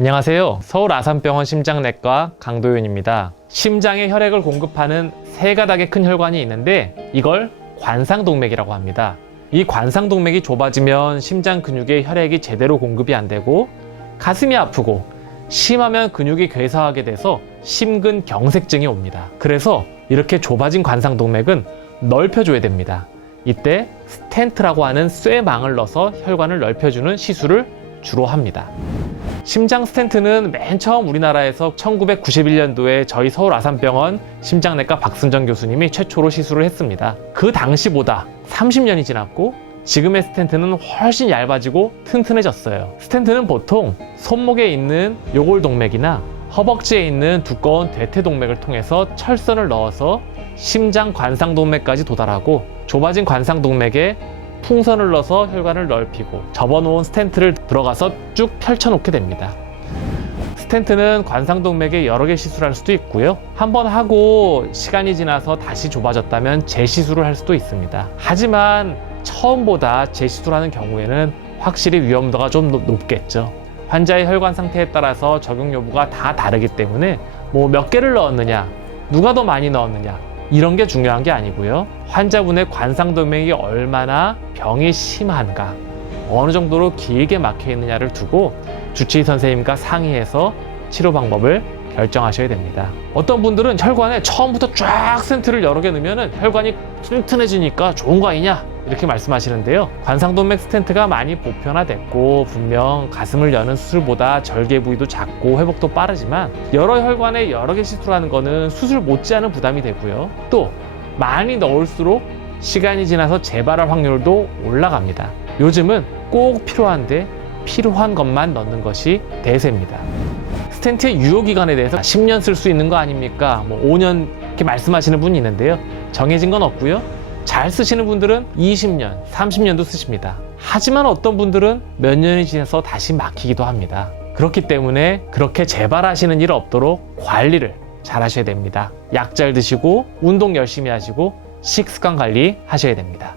안녕하세요. 서울 아산병원 심장내과 강도윤입니다. 심장에 혈액을 공급하는 세 가닥의 큰 혈관이 있는데 이걸 관상동맥이라고 합니다. 이 관상동맥이 좁아지면 심장 근육에 혈액이 제대로 공급이 안 되고 가슴이 아프고 심하면 근육이 괴사하게 돼서 심근경색증이 옵니다. 그래서 이렇게 좁아진 관상동맥은 넓혀줘야 됩니다. 이때 스텐트라고 하는 쇠망을 넣어서 혈관을 넓혀주는 시술을 주로 합니다. 심장 스텐트는 맨 처음 우리나라에서 1991년도에 저희 서울 아산병원 심장내과 박순정 교수님이 최초로 시술을 했습니다. 그 당시보다 30년이 지났고 지금의 스텐트는 훨씬 얇아지고 튼튼해졌어요. 스텐트는 보통 손목에 있는 요골동맥이나 허벅지에 있는 두꺼운 대퇴동맥을 통해서 철선을 넣어서 심장 관상동맥까지 도달하고 좁아진 관상동맥에 풍선을 넣어서 혈관을 넓히고 접어놓은 스텐트를 들어가서 쭉 펼쳐놓게 됩니다. 스텐트는 관상동맥에 여러 개 시술할 수도 있고요. 한 번 하고 시간이 지나서 다시 좁아졌다면 재시술을 할 수도 있습니다. 하지만 처음보다 재시술하는 경우에는 확실히 위험도가 좀 높- 높겠죠. 환자의 혈관 상태에 따라서 적용 여부가 다 다르기 때문에 뭐 몇 개를 넣었느냐, 누가 더 많이 넣었느냐, 이런 게 중요한 게 아니고요. 환자분의 관상동맥이 얼마나 병이 심한가, 어느 정도로 길게 막혀 있느냐를 두고 주치의 선생님과 상의해서 치료 방법을 결정하셔야 됩니다. 어떤 분들은 혈관에 처음부터 쫙 센트를 여러 개 넣으면 혈관이 튼튼해지니까 좋은 거 아니냐 이렇게 말씀하시는데요. 관상동맥 스텐트가 많이 보편화됐고 분명 가슴을 여는 수술보다 절개 부위도 작고 회복도 빠르지만 여러 혈관에 여러 개 시술하는 거는 수술 못지않은 부담이 되고요. 또 많이 넣을수록 시간이 지나서 재발할 확률도 올라갑니다. 요즘은 꼭 필요한데 필요한 것만 넣는 것이 대세입니다. 스텐트의 유효 기간에 대해서 10년 쓸 수 있는 거 아닙니까? 뭐 5년 이렇게 말씀하시는 분이 있는데요. 정해진 건 없고요. 잘 쓰시는 분들은 20년, 30년도 쓰십니다. 하지만 어떤 분들은 몇 년이 지나서 다시 막히기도 합니다. 그렇기 때문에 그렇게 재발하시는 일 없도록 관리를 잘 하셔야 됩니다. 약 잘 드시고 운동 열심히 하시고 식습관 관리 하셔야 됩니다.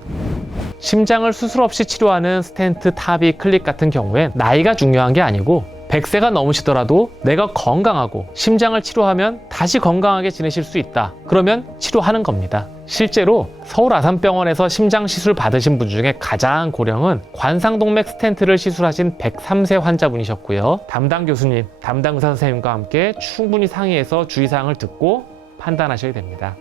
심장을 수술 없이 치료하는 스텐트, 탑이, 클릭 같은 경우엔 나이가 중요한 게 아니고 100세가 넘으시더라도 내가 건강하고 심장을 치료하면 다시 건강하게 지내실 수 있다. 그러면 치료하는 겁니다. 실제로 서울 아산병원에서 심장 시술 받으신 분 중에 가장 고령은 관상동맥 스텐트를 시술하신 103세 환자분이셨고요. 담당 교수님, 담당 의사 선생님과 함께 충분히 상의해서 주의사항을 듣고 판단하셔야 됩니다.